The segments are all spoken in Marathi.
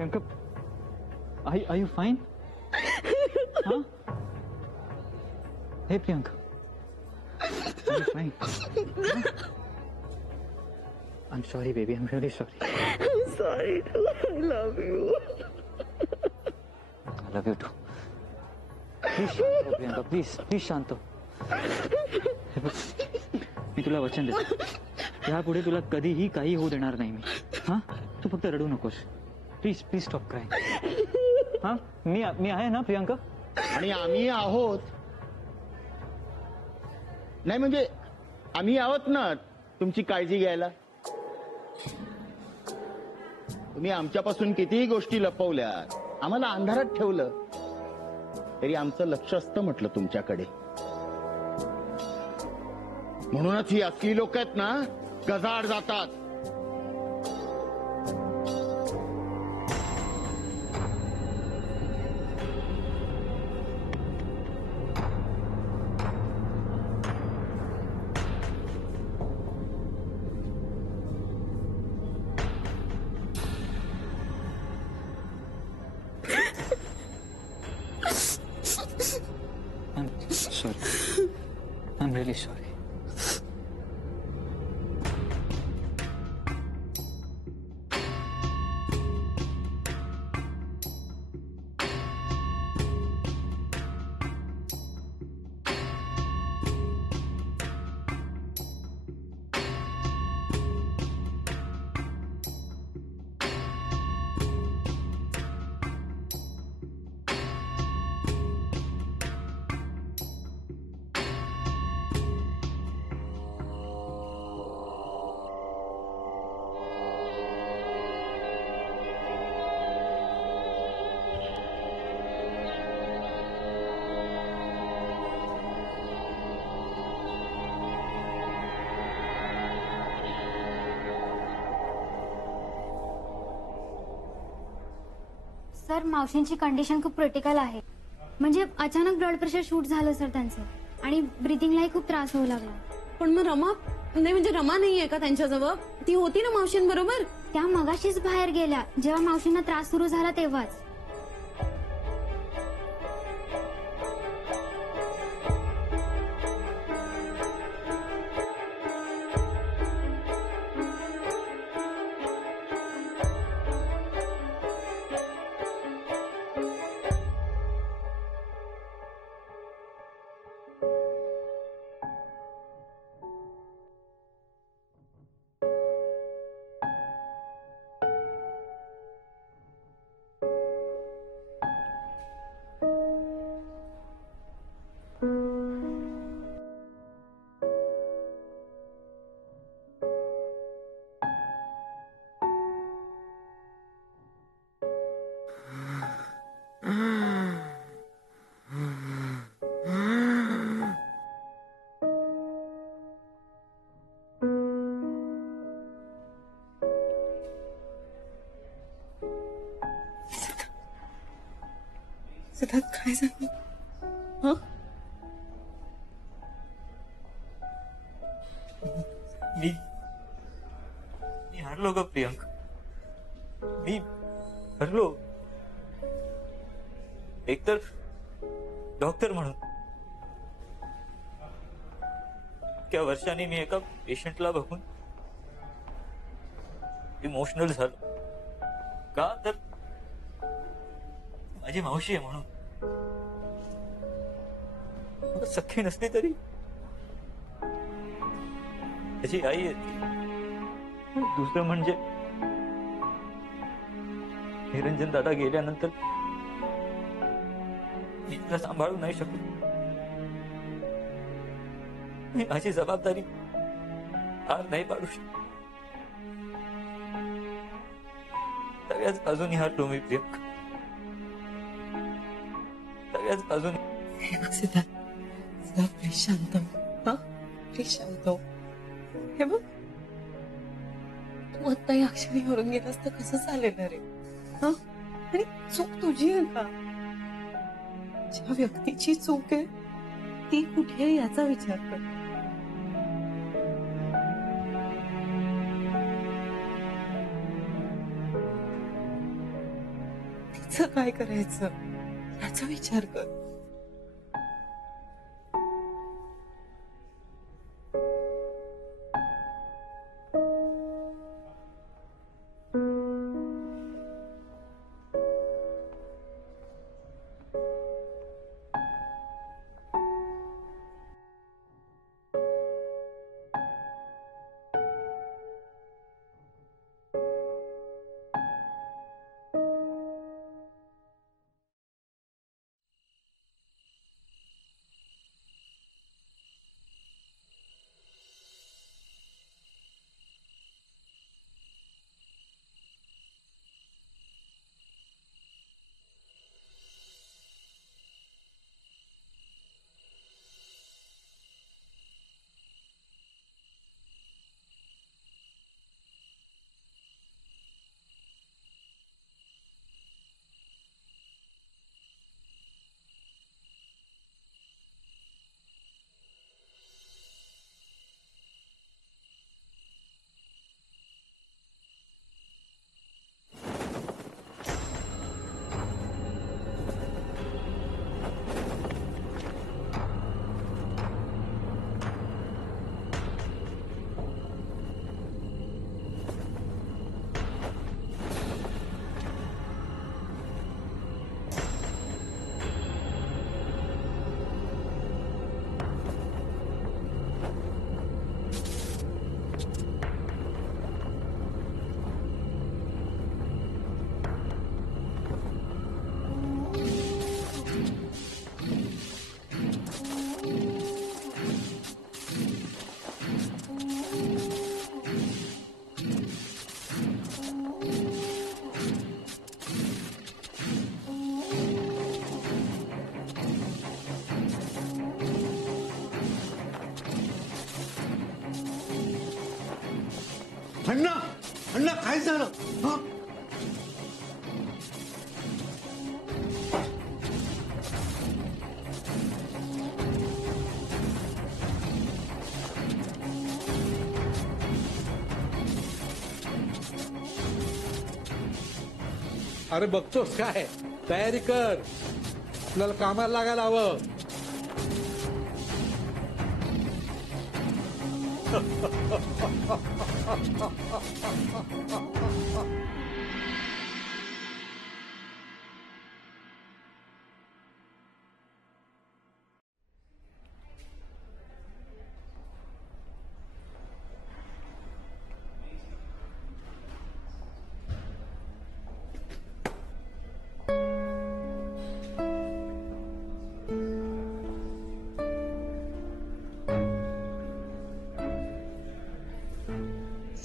Priyanka, are you fine? Huh? Hey Priyanka, are you fine? Huh? I'm sorry, baby. I'm really sorry. I'm sorry too. I love you. I love you too. Please शांत हो प्रियंका, प्लीज शांत हो. हे बघ, मी तुला वचन देतो, यापुढे तुला कधीही काही होऊ देणार नाही मी. हा, तू फक्त रडू नकोस. Please stop crying. हा, मी आहे ना प्रियंका. आणि आम्ही आहोत. नाही म्हणजे आम्ही आहोत ना तुमची काळजी घ्यायला. तुम्ही आमच्यापासून कितीही गोष्टी लपवल्या, आम्हाला अंधारात ठेवलं, तरी आमचं लक्ष असतं म्हटलं तुमच्याकडे. म्हणूनच ही असली लोक आहेत ना, गजाआड जातात. I'm sorry. I'm really sorry. Sir, मावशींची कंडिशन खूप क्रिटिकल आहे. म्हणजे अचानक ब्लड प्रेशर शूट झालं सर त्यांचं, आणि ब्रिथिंगलाही खूप त्रास होऊ लागला. पण मग रमा नाही, म्हणजे रमा नाहीये का त्यांच्याजवळ? ती होती ना मावशींबरोबर. त्या मगाशीच बाहेर गेल्या, जेव्हा मावशींना त्रास सुरू झाला तेव्हाच. सिद्धार्थ, काय झालं? हं? मी हरलो ग प्रियंका. मी हरलो. एकतर डॉक्टर म्हणून इतक्या वर्षांनी मी एका पेशंटला बघून इमोशनल झालो. का तर माझी मावशी आहे म्हणून. सख्खी नसली तरी त्याची आई आहे ती. दुसरं म्हणजे निरंजन दादा गेल्यानंतर मी तिला सांभाळू नाही शकलो. मी माझी जबाबदारी पार नाही पाडू शकलो. सगळ्याच बाजूनी हरलो मी प्रियंका, सगळ्याच बाजूनी. प्लीज शांत हो. हा, प्लीज शांत हो. हे बघ, तू आता या क्षणी हरून गेलास तर कसं चालेल रे? हा, आणि चूक तुझी आहे का? ज्या व्यक्तीची चूक आहे ती कुठे आहे याचा विचार कर. पुढचं काय करायचं याचा विचार कर. अण्णा अण्णा काय झालं? हा? अरे बघतोस काय, तयारी कर, आपल्याला कामाला लागायला हवं.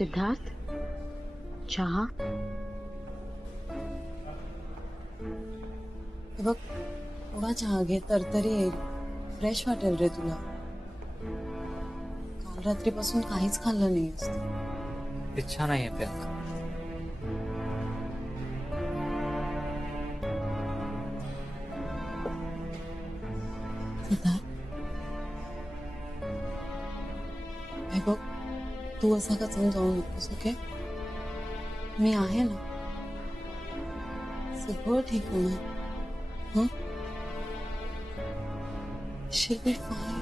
सिद्धार्थ, चहा. हे बघ, थोडा चहा घे, तरतरी येईल, फ्रेश वाटेल रे तुला. काल रात्रीपासून काहीच खाल्लं नाहीस. इच्छा नाही आहे प्रियांका. सिद्धार्थ, हे बघ, तू असा कचून जाऊ नकोस, ओके? मी आहे ना, सगळं ठीक होणार. हं? She'll be fine.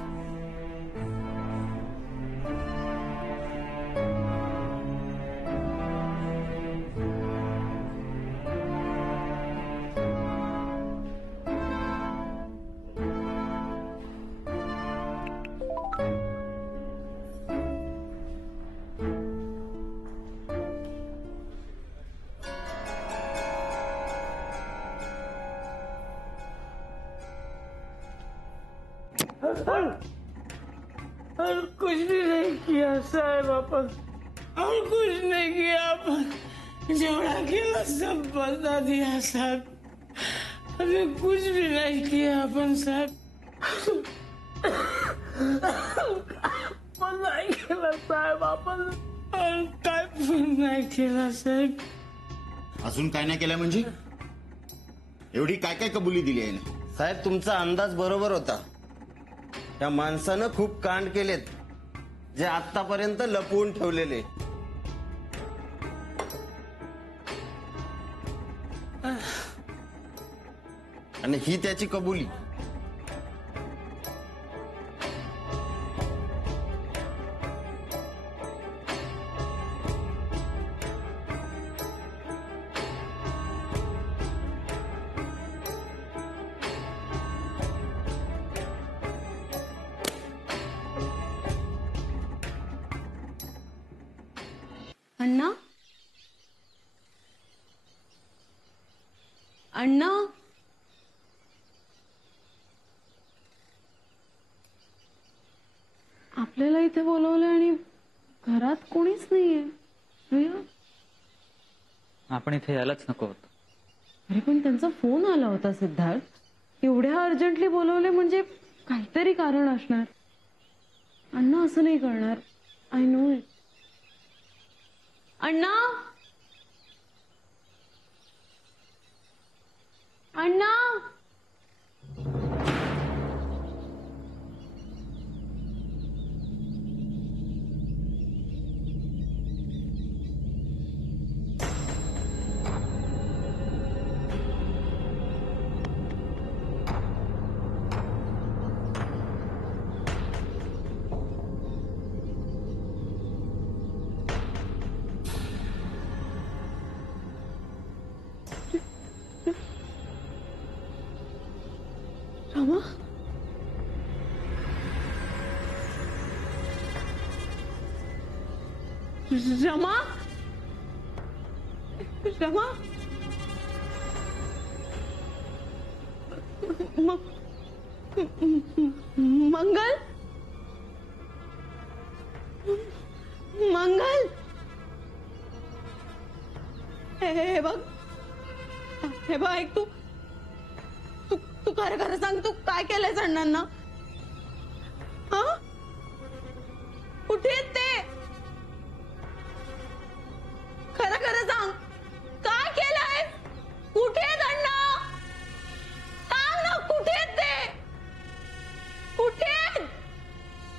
और कुछ भी नहीं किया साहब अपन, और कुछ नहीं किया अपन. जेवढा केला सब बता दिया साहब. अरे कुछ भी नहीं किया अपन साहब. पण नाही केला साहेब आपण, और काय पण नाही केला साहेब. अजून काय नाही केलं म्हणजे? एवढी काय काय कबुली दिली आहे ना? साहेब, तुमचा अंदाज बरोबर होता. या माणसानं खूप कांड केलेत जे आतापर्यंत लपवून ठेवलेले. आणि ही त्याची कबुली. अण्णा अण्णा आपल्याला इथे बोलवलं आणि घरात कोणीच नाहीये. अय्या. आपण इथे यायलाच नको होत. अरे पण त्यांचा फोन आला होता सिद्धार्थ. एवढ्या अर्जंटली बोलवले म्हणजे काहीतरी कारण असणार. अण्णा असं नाही करणार. I know it. Anna Anna Rama Rama Rama Mangal Mangal हे बघ ऐक तू तू खरं सांग. तू काय केलंय अण्णांना? हा कुठे आहेत ते? खरं सांग. काय केलंय? कुठे आहेत अण्णा? सांग ना, कुठे आहेत ते? कुठे आहेत?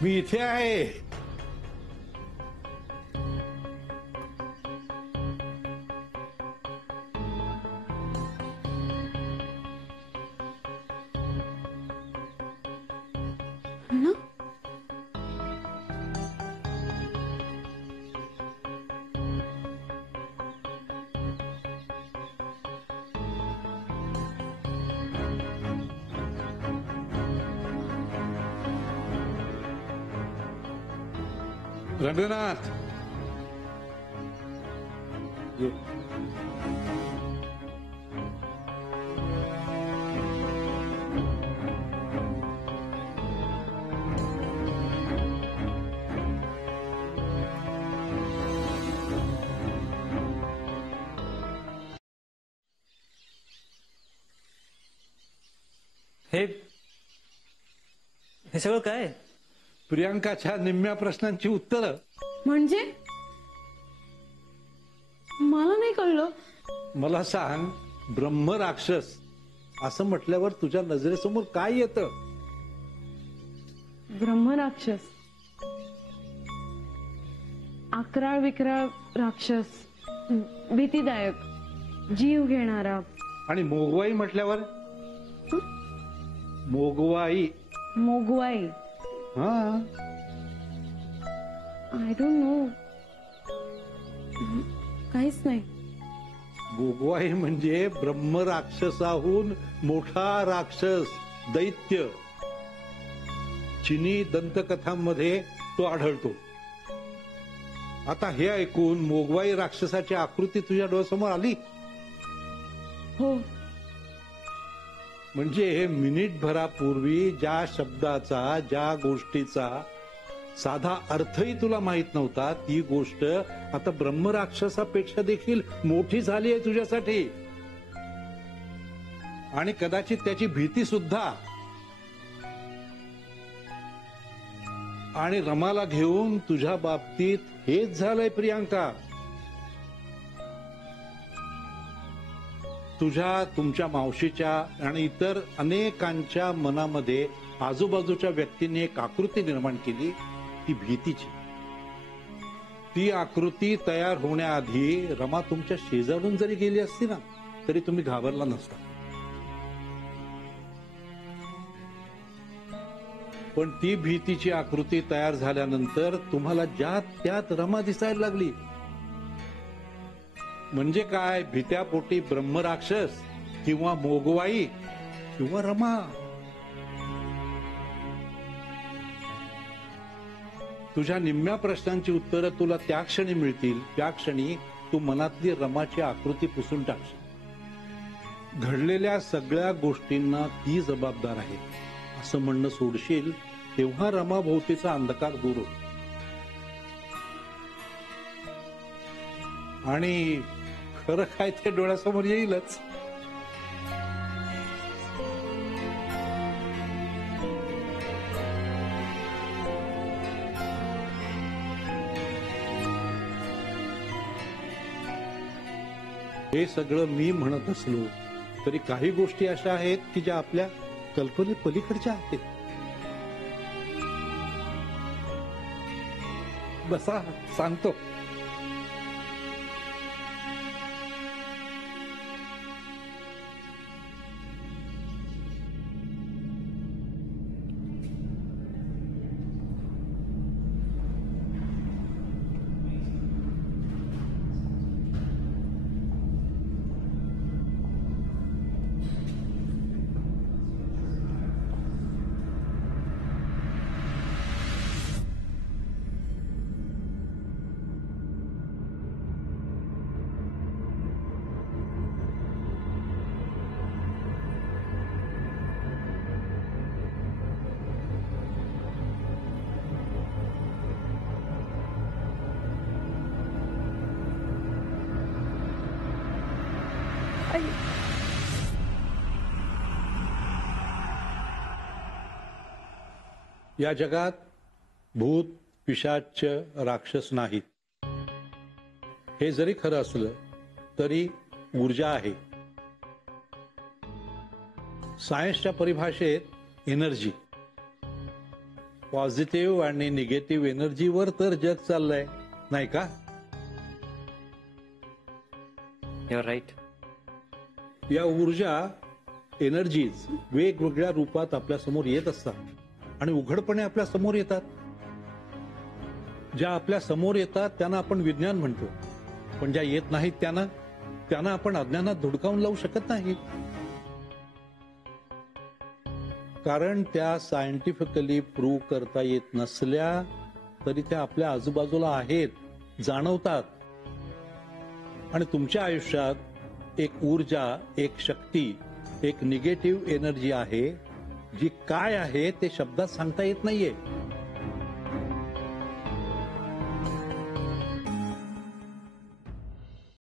मी इथे आहे. अण्णा रंगनाथ ये. हे सगळं काय? प्रियांकाच्या निम्म्या प्रश्नांची उत्तरं. म्हणजे मला नाही कळलं. मला सांग, ब्रह्म राक्षस असं म्हटल्यावर तुझ्या नजरेसमोर काय येतं? ब्रह्मराक्षस, अकराळ विक्राळ राक्षस, भीतीदायक, जीव घेणारा. आणि मोगवाई म्हटल्यावर? मोगवाई. मोगवाई. हा, आय डोंट नो. काहीच नाही. मोगवाई म्हणजे ब्रह्म राक्षसाहून मोठा राक्षस, दैत्य. चिनी दंतकथांमध्ये तो आढळतो. आता हे ऐकून मोगवाई राक्षसाची आकृती तुझ्या डोळ्यासमोर आली? हो. म्हणजे मिनिटभरापूर्वी ज्या शब्दाचा, ज्या गोष्टीचा साधा अर्थही तुला माहित नव्हता, ती गोष्ट आता ब्रह्मराक्षसापेक्षा देखील मोठी झाली आहे तुझ्यासाठी. आणि कदाचित त्याची भीती सुद्धा. आणि रमाला घेऊन तुझ्या बाबतीत हेच झालंय प्रियांका. तुझ्या, तुमच्या मावशीच्या आणि इतर अनेकांच्या मनामध्ये आजूबाजूच्या व्यक्तींनी एक आकृती निर्माण केली, ती भीतीची. ती आकृती तयार होण्याआधी रमा तुमच्या शेजारून जरी गेली असती ना, तरी तुम्ही घाबरला नसता. पण ती भीतीची आकृती तयार झाल्यानंतर तुम्हाला ज्यात त्यात रमा दिसायला लागली. म्हणजे काय, भीत्यापोटी ब्रह्मराक्षस किंवा मोगवाई किंवा रमा. तुझ्या निम्म्या प्रश्नांची उत्तरं तुला त्या क्षणी मिळतील, त्या क्षणी तू मनातली रमाची आकृती पुसून टाकशील. घडलेल्या सगळ्या गोष्टींना ती जबाबदार आहे असं म्हणणं सोडशील, तेव्हा रमाभोवतीचा अंधकार दूर होईल. आणि खरं काय ते डोळ्यासमोर येईलच. हे सगळं मी म्हणत असलो तरी काही गोष्टी अशा आहेत की ज्या आपल्या कल्पने पलीकडच्या आहेत. बसा, सांगतो. या जगात भूत, पिशाच, राक्षस नाहीत. हे जरी खरं असलं तरी ऊर्जा आहे. सायन्सच्या परिभाषेत एनर्जी, पॉझिटिव्ह आणि निगेटिव्ह एनर्जीवर तर जग चाललंय, नाही का? Your right. या ऊर्जा, एनर्जीज वेगवेगळ्या रूपात आपल्या समोर येत असतात आणि उघडपणे आपल्या समोर येतात. ज्या आपल्या समोर येतात त्यांना आपण विज्ञान म्हणतो, पण ज्या येत नाहीत त्यांना आपण अज्ञानात धुडकावून लावू शकत नाही. कारण त्या सायंटिफिकली प्रूव्ह करता येत नसल्या तरी त्या आपल्या आजूबाजूला आहेत, जाणवतात. आणि तुमच्या आयुष्यात एक ऊर्जा, एक शक्ती, एक निगेटिव्ह एनर्जी आहे, जी काय आहे ते शब्दात सांगता येत नाहीये.